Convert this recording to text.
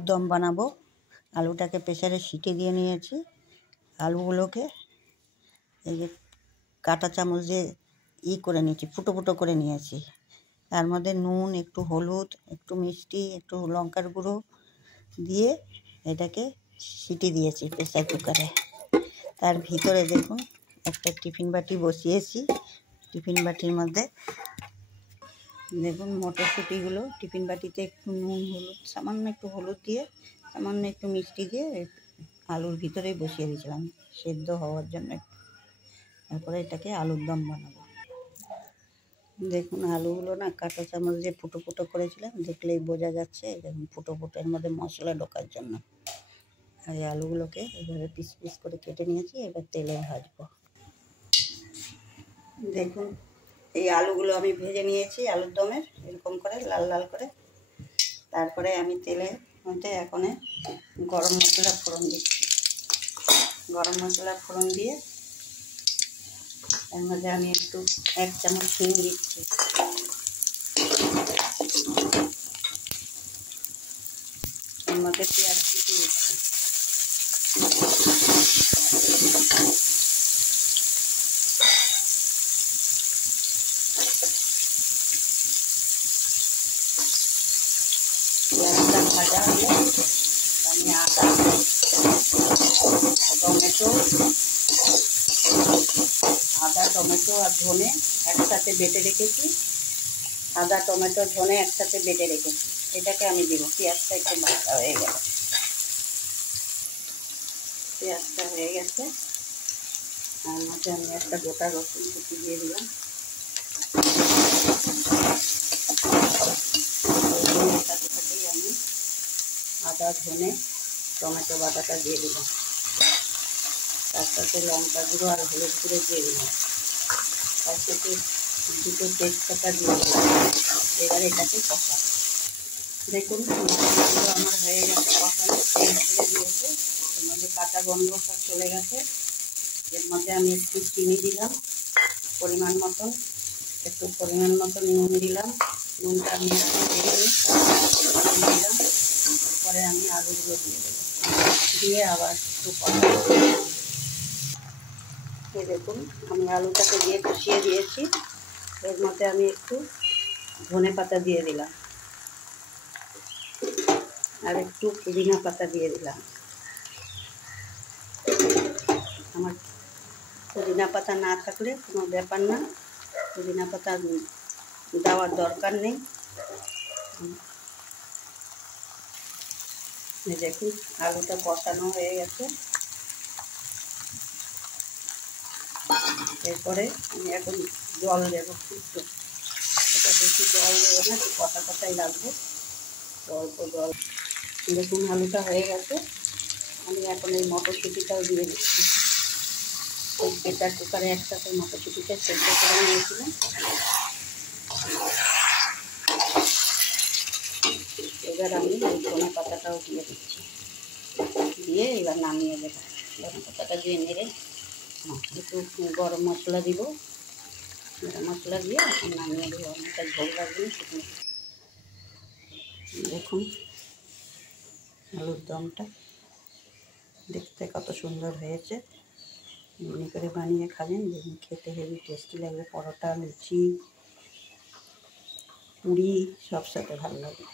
দম বানাবো। আলুটাকে প্রেসারে সিটি দিয়ে নিয়েছি। আলুগুলোকে এই যে কাঁটা চামচ দিয়ে করে নিয়েছি, ফুটো ফুটো করে নিয়েছি। তার মধ্যে নুন, একটু হলুদ, একটু মিষ্টি, একটু লঙ্কার গুঁড়ো দিয়ে এটাকে সিটি দিয়েছি প্রেসার কুকারে। তার ভিতরে দেখুন একটা টিফিন বাটি বসিয়েছি। টিফিন বাটির মধ্যে দেখুন মটরশুঁটিগুলো টিফিন বাটিতে একটু নুন, হলুদ, সামান্য একটু হলুদ দিয়ে, সামান্য একটু মিষ্টি দিয়ে আলুর ভিতরেই বসিয়ে দিয়েছিলাম সেদ্ধ হওয়ার জন্য। তারপরে এটাকে আলুর দম বানাবো। দেখুন আলুগুলো না কাঁটা চামচ দিয়ে ফুটো ফুটো করেছিলাম, দেখলেই বোঝা যাচ্ছে। দেখুন ফুটো ফুটো, এর মধ্যে মশলা ঢোকার জন্য। আর এই আলুগুলোকে এইভাবে পিস পিস করে কেটে নিয়েছি, এবার তেলে ভাজবো। দেখুন এই আলুগুলো আমি ভেজে নিয়েছি আলুর দমের, এরকম করে লাল লাল করে। তারপরে আমি তেলের মধ্যে এখন গরম মশলা ফোড়ন দিচ্ছি। গরম মশলা ফোড়ন দিয়ে এর মধ্যে আমি একটু 1 চামচ হিং দিচ্ছি। এর মধ্যে পেঁয়াজ কুচি দিচ্ছি। পেঁয়াজটা ভাজা হলে আমি আদা, টমেটো আর ধনে একসাথে বেটে রেখেছি। আদা, টমেটো, ধনে একসাথে বেটে রেখেছি, এটাকে আমি দিব। পেঁয়াজটা একটু ভাজা হয়ে গেল, পেঁয়াজটা হয়ে গেছে। তার মধ্যে আমি একটা গোটা রসুন কুচি দিয়ে দিলাম। রসুনের সাথে সাথেই আমি আদা, ধনে, টমেটো বাটাটা দিয়ে দিলাম। তার সাথে লঙ্কা গুঁড়ো আর হলুদ গুঁড়ো দিয়ে দিলাম। তার সাথে দুটো তেজপাতা দিয়ে দিলাম। এবার এটাকে কষাবো। দেখুন মশলাগুলো আমার হয়ে গেছে কষানো, তেল ছেড়ে দিয়েছে। এর মধ্যে কাঁচা গন্ধ সব চলে গেছে। এর মধ্যে আমি একটু চিনি দিলাম পরিমাণ মতন, একটু পরিমাণ মতন নুন দিলাম। নুনটা আমি এখন দিলাম। পরে আমি আলুগুলো দিয়ে দেবো, দিয়ে আবার একটু কষাবো। এই দেখুন আমি আলুটাকে দিয়ে কষিয়ে দিয়েছি। এর মধ্যে আমি একটু ধনে পাতা দিয়ে দিলাম আর একটু পুদিনা পাতা দিয়ে দিলাম। আমার পুদিনা পাতা না থাকলে কোনো ব্যাপার না, পুদিনা পাতা দেওয়ার দরকার নেই। দেখুন আলুটা কষানো হয়ে গেছে। এরপরে আমি এখন জল দেবো একটু। এটা বেশি জল দেবো না, একটু কষা কষাই রাখবো, অল্প জল। দেখুন আলুটা হয়ে গেছে। আমি এখন এই মটরশুঁটিটাও দিয়ে দিচ্ছি। ওই প্রেসার কুকারে একসাথে মটরশুঁটিটা সেদ্ধ করে নিয়েছিলাম। এবার আমি ওই ধনে পাতাটাও দিয়ে দিচ্ছি, দিয়ে এবার নামিয়ে দেবো। ধনে পাতাটা দিয়ে নেড়ে একটু গরম মশলা দিব। গরম মশলা দিয়ে এখন নামিয়ে দেবো। অনেকটা ঝোল রাখবেন শুকনো। দেখুন আলুর দমটা দেখতে কত সুন্দর হয়েছে। এমনি করে বানিয়ে খাবেন, দেখুন খেতে হেবি টেস্টি লাগবে। পরোটা, লুচি, পুরি সব সাথে ভালো লাগে।